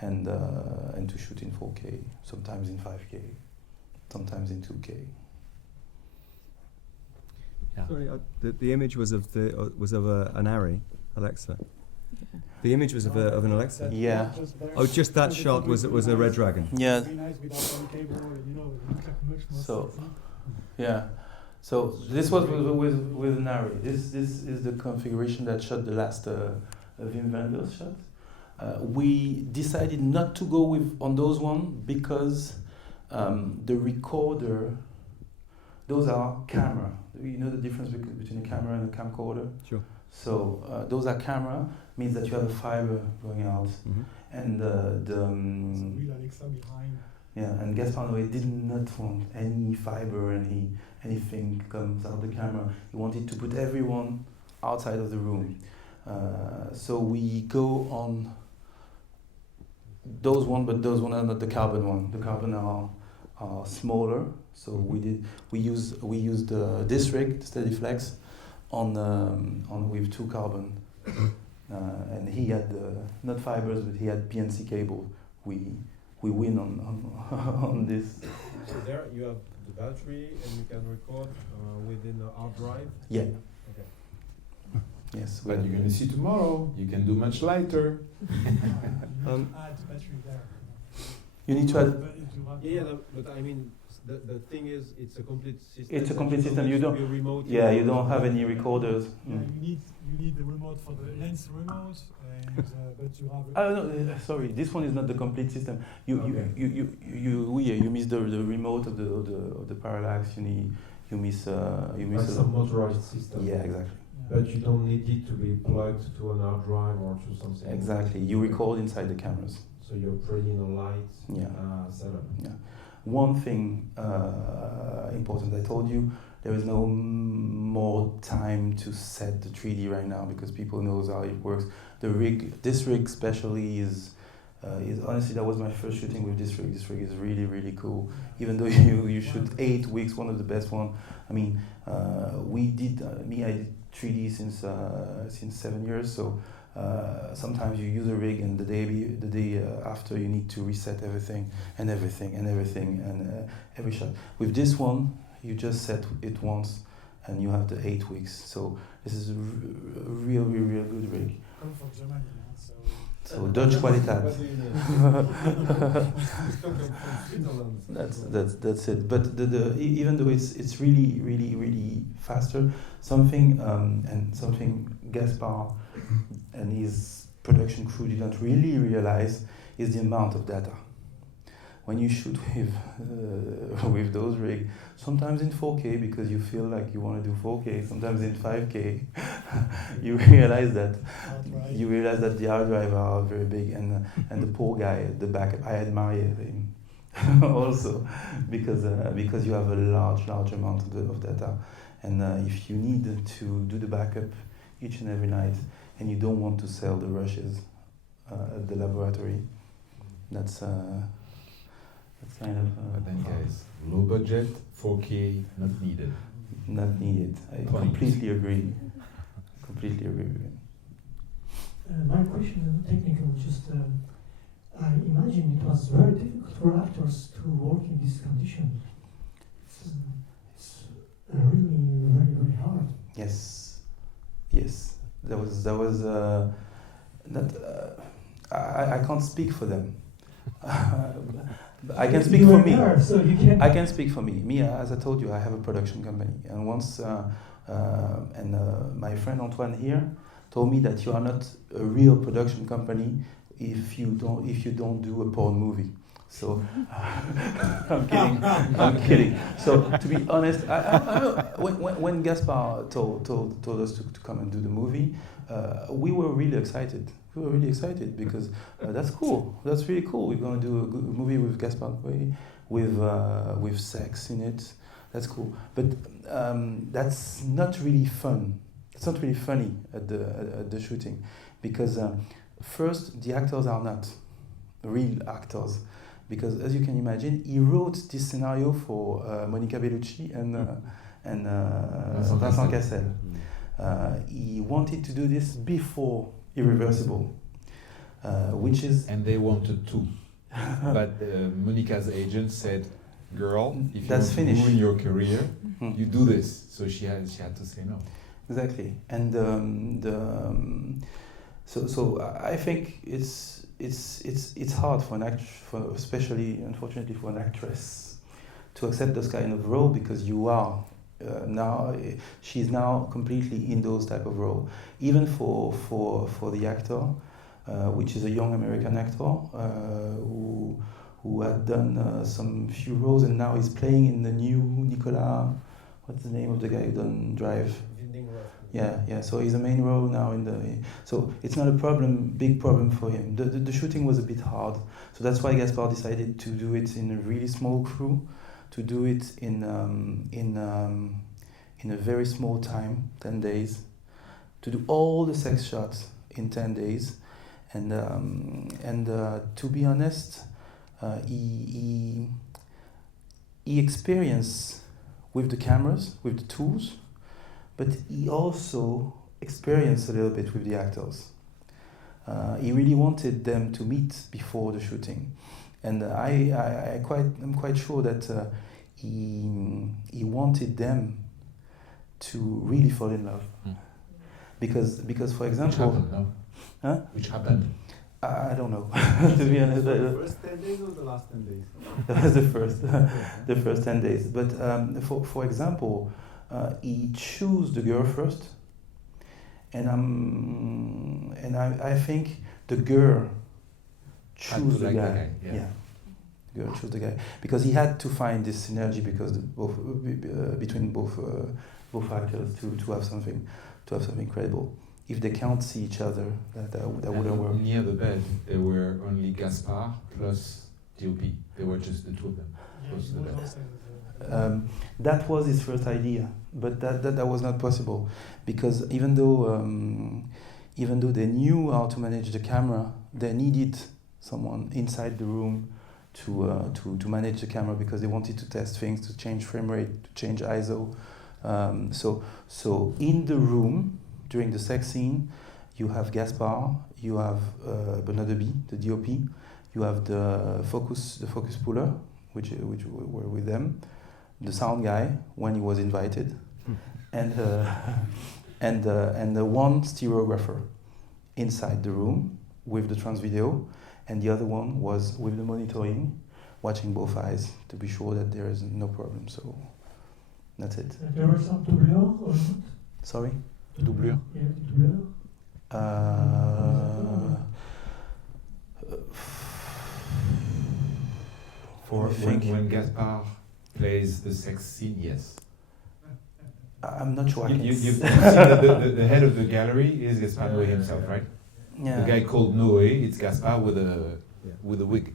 and to shoot in 4K, sometimes in 5K, sometimes in 2K. Yeah. Sorry, the image was of an Arri Alexa. The image was of an Alexa. Yeah. Oh, just that shot was a Red Dragon. Yeah. Be nice without any cable, you know, it look like much more So- sexy. Yeah. So this was with Nari. This is the configuration that shot the last Wim Wenders shot. We decided not to go on those one because the recorder, those are camera. You know the difference between a camera and a camcorder? Sure. So those are camera, means that you have a fiber going out. Mm-hmm. And Real Alexa behind. yeah, and Gaspar Noé did not want any fiber, anything comes out of the camera. He wanted to put everyone outside of the room. So we go on those one, but those one are not the carbon one. The carbon are smaller. So we used this rig, Steadiflex, on with 2 carbon, and he had not fibers, but he had PNC cable. We win on this. So there you have the battery and you can record within a hard drive. Yeah. Okay. Yes. But you're going to see tomorrow, you can do much lighter. Add battery there. You need to add. But if you have- Yeah, no, but I mean, the thing is, it's a complete system. It's a that complete system. You need to don't. be remote. Yeah, you don't have any recorders. Yeah, you need the remote for the lens remote, and but you have. Oh no, sorry. This one is not the complete system. You miss the remote of the parallax. You miss. Like some motorized system. Yeah, exactly. But you don't need it to be plugged to an hard drive or to something. Exactly. You record inside the cameras. So you're pretty in a light Yeah. setup. Yeah. One thing important, I told you, there is no more time to set the 3D right now because people knows how it works. This rig especially is honestly, that was my first shooting with this rig. This rig is really, really cool. Even though you shoot 8 weeks, one of the best one. I mean, I did 3D since 7 years, so sometimes you use a rig and the day after you need to reset everything and every shot. With this one, you just set it once and you have the 8 weeks. So this is a real good rig. Come from Germany, so. So Dutch Qualitat. What do you mean? It's come from Switzerland. That's it. But even though it's really faster, something Gaspar and his production crew didn't really realize is the amount of data. When you shoot with those rigs, sometimes in 4K because you feel like you want to do 4K, sometimes in 5K, you realize that the hard drive are very big, and the poor guy at the back, I admire him also because you have a large amount of data, and if you need to do the backup each and every night, and you don't want to sell the rushes at the laboratory, that's kind of. But then, guys, low budget, 4K, not needed. Not needed. I Point. completely agree. Completely agree with you. My question is not technical, just I imagine it was very difficult for actors to work in this condition. It's really very hard. Yes. That was not. I can't speak for them. I can speak for me. So you can. I can speak for me. Me, as I told you, I have a production company, and once my friend Antoine here told me that you are not a real production company if you don't do a porn movie. So I'm kidding. So to be honest, when Gaspar told us to come and do the movie, we were really excited. We were really excited because that's cool. That's really cool. We're going to do a good movie with Gaspar Noé, with sex in it. That's cool. But that's not really fun. It's not really funny at the shooting because first the actors are not real actors. Because as you can imagine, he wrote this scenario for Monica Bellucci and Vincent Cassel. He wanted to do this before irreversible, which is And they wanted to. But Monica's agent said, girl, if you That's want finished. to ruin your career, Mhm. you do this. So she had to say no. Exactly, and so I think it's hard for an especially unfortunately for an actress, to accept this kind of role, because you are she's now completely in those type of role. Even for the actor, which is a young American actor who had done some few roles, and now he's playing in the new Nicolas. What's the name of the guy who done Drive? Yeah. So he's the main role now in the. So it's not a big problem for him. The shooting was a bit hard, so that's why Gaspard decided to do it in a really small crew, to do it in a very small time, 10 days, to do all the sex shots in 10 days, and to be honest, he experienced with the cameras, with the tools, but he also experienced a little bit with the actors. He really wanted them to meet before the shooting, and I'm quite sure that he wanted them to really fall in love, because for example, Which happened, no? Huh? Which happened? I don't know. To be honest, The first 10 days or the last 10 days? That was the first 10 days. But for example, he chose the girl first, and I think the girl chose the like the guy. guy, yeah. The girl chose the guy because he had to find this synergy, because between both actors to have something credible. If they can't see each other, that wouldn't work. Near the bed, there were only Gaspard plus DOP. They were just the two of them. Close to the bed. That was his first idea, but that was not possible, because even though they knew how to manage the camera, they needed someone inside the room to manage the camera, because they wanted to test things, to change frame rate, to change ISO. So in the room during the sex scene, you have Gaspard, you have Bernard Deby, the DOP, you have the focus puller, which were with them, the sound guy when he was invited, and the one stereographer inside the room with the transvideo, and the other one was with the monitoring, watching both eyes to be sure that there is no problem. So that's it. There were some doubleurs or not? Sorry? Doublure? Yeah, doubleurs. For when Gaspard plays the sex scene, yes. I'm not sure. You've seen that the head of the gallery is Gaspard Noé himself, right? Yeah. The guy called Noé, it's Gaspard with a wig.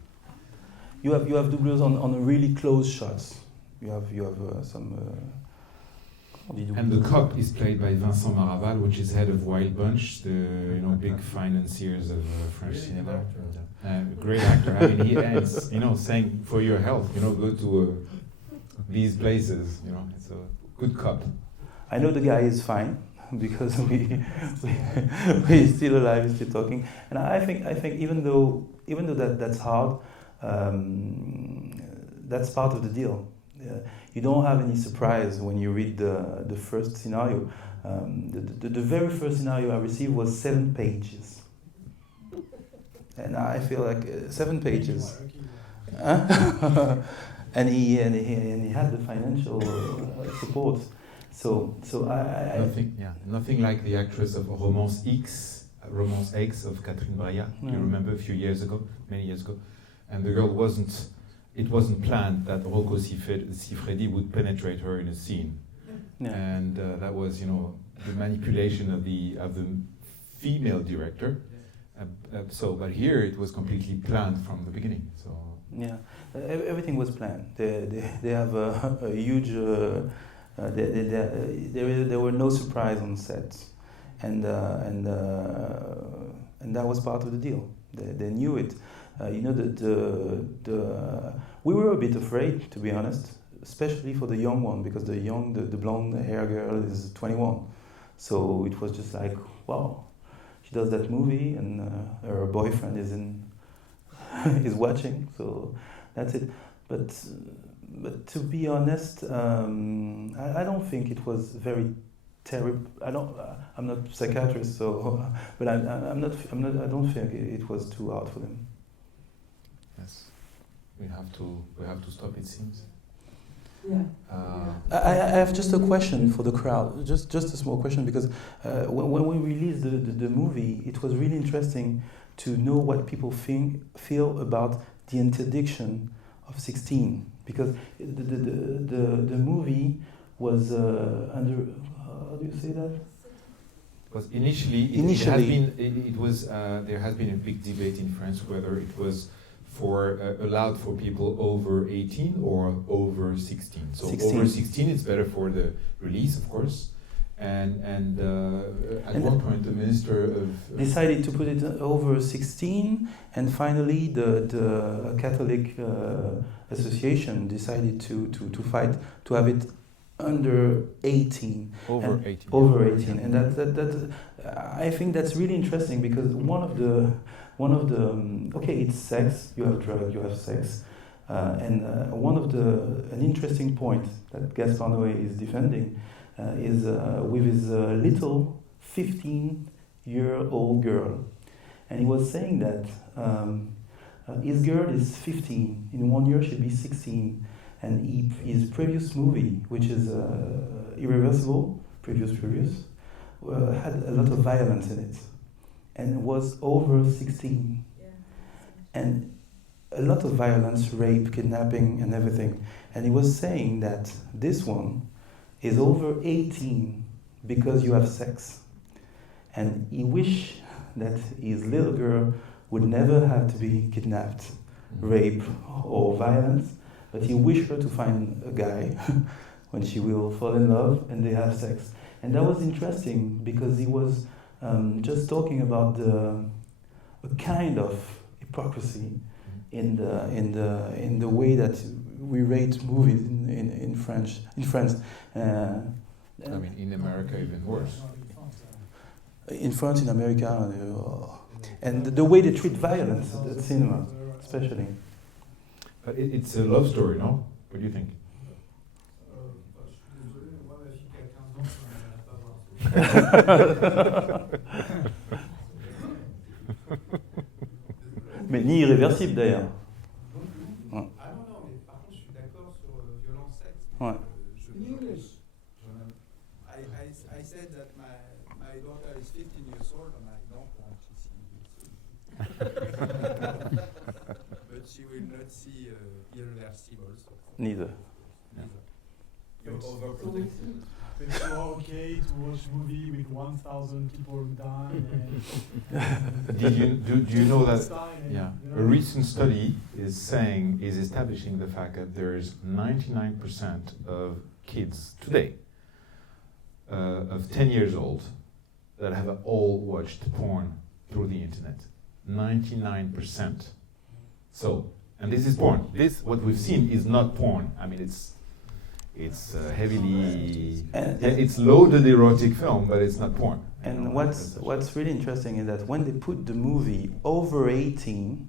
You have doubleurs on a really close shots. You have some. And the cop is played by Vincent Maraval, which is head of Wild Bunch, the big financiers of French cinema. Great actor. I mean, he ends, saying for your health, go to these places. It's a good cop. I know the guy is fine because we're still alive, we're still talking, and I think even though that's hard, that's part of the deal. You don't have any surprise when you read the first scenario. The very first scenario I received was 7 pages, and I feel like 7 pages. And he had the financial support. So nothing like the actress of Romance X of Catherine Breillat. You remember many years ago, and the girl wasn't. It wasn't planned that Rocco Siffredi would penetrate her in a scene, and that was, the manipulation of the female director. But here it was completely planned from the beginning. So yeah, everything was planned. They have a huge. There were no surprise on set, and that was part of the deal. They knew it. We were a bit afraid, to be honest, especially for the young one, because the blonde hair girl is 21. So it was just like, wow, she does that movie, and her boyfriend is watching. So that's it. But to be honest, I don't think it was very terrible. I'm not a psychiatrist, so but I don't think it was too hard for them. Yes, we have to stop. It seems. Yeah. I have just a question for the crowd, just a small question, because when we released the movie, it was really interesting to know what people feel about the interdiction of 16, because the movie was under, how do you say that? Because initially, there has been a big debate in France whether it was allowed for people over 18 or over 16. So 16. Over 16, it's better for the release, of course. And at one point, the minister of decided to put it over 16, and finally the Catholic Association decided to fight to have it under 18. Over 18. Over 18, and that I think that's really interesting, because one of the okay, it's sex. You have drug, you have sex, and an interesting point that Gaspar Noé is defending is with his little 15-year-old girl, and he was saying that his girl is 15. In 1 year, she'll be 16, and his previous movie, which is Irreversible, previous, had a lot of violence in it, and was over 16, and a lot of violence, rape, kidnapping, and everything. And he was saying that this one is over 18 because you have sex, and he wished that his little girl would never have to be kidnapped, rape, or violence, but he wished her to find a guy when she will fall in love and they have sex. And that was interesting, because he was just talking about a kind of hypocrisy in the way that we rate movies in France. I mean, in America, even worse. In France, in America, and the way they treat violence at cinema, especially. But it's a love story, no? What do you think? Mais ni irréversible d'ailleurs. Ouais. Ah non, non, mais par contre, je suis d'accord sur violence sexe. Ouais. I said that my daughter is 15 years old and I don't want to see but she will not see irreversible. So. Neither. You're overprotective. It's okay to watch movie with 1,000 people dying. Do you know that? Yeah, a recent study is establishing the fact that there's 99% of kids today of 10 years old that have all watched porn through the internet. 99%. So, and this is porn. What we've seen is not porn. I mean, it's heavily, it's loaded erotic film, but it's not porn. And what's really interesting is that when they put the movie over 18,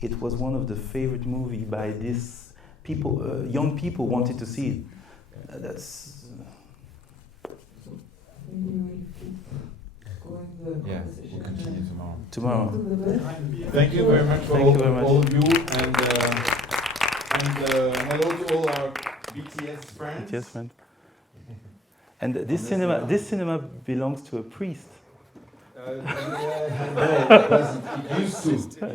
it was one of the favorite movie by this people. Young people wanted to see it. That's. Yeah, we'll continue tomorrow. Tomorrow. Thank you very much for all of you, and hello to all our BTS friends. BTS friend. And this cinema belongs to a priest. It used to.